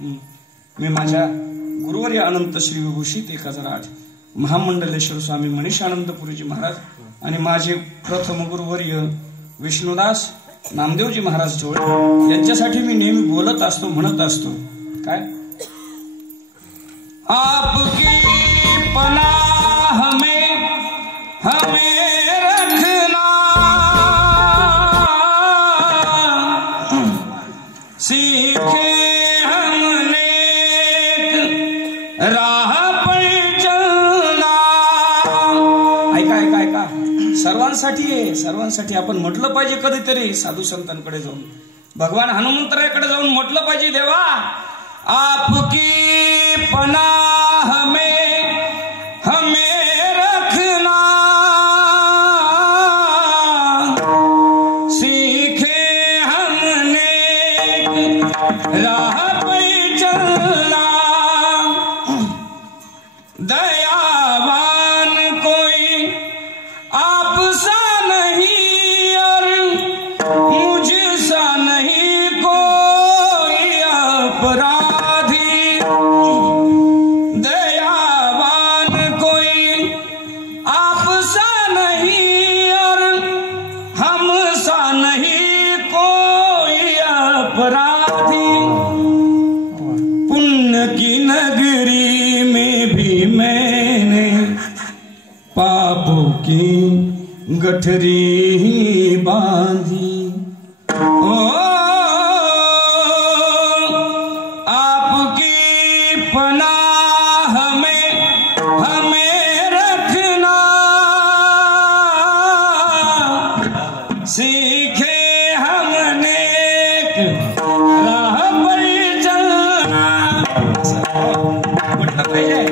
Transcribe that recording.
मी माझ्या गुरुवर्य अनंत श्री विभूषित 1008 महामंडलेश्वर स्वामी मनीषानंदपुरीजी महाराज आणि माझे प्रथम गुरुवर्य विष्णुदास नामदेवजी महाराज जोड यांच्यासाठी मी नेहमी बोलत असतो, म्हणत असतो काय, आपकी पनाह में हमें रखना, सीखे हमने राह पर चलना. ऐका ऐका ऐका, सर्वांसाठी आहे, सर्वांसाठी. आपण म्हटलं पाहिजे कधीतरी साधू संतांकडे जाऊन, भगवान हनुमंतरायाकडे जाऊन म्हटलं पाहिजे, देवा आपकी पनाह में हमें रखना, सीखे हमने राह पे चलना. दयावान कोई आप सा नहीं और मुझ सा नहीं कोई अपराधी. दयावान कोई आप सा नहीं और हम सा नहीं कोई अपराधी. पुण्य की नगरी में भी मैंने पापों की गठरी बांधी. ओ आपकी पनाह में हमें रखना, सीखे हमने राह पर चलना. म्हटलं पाहिजे.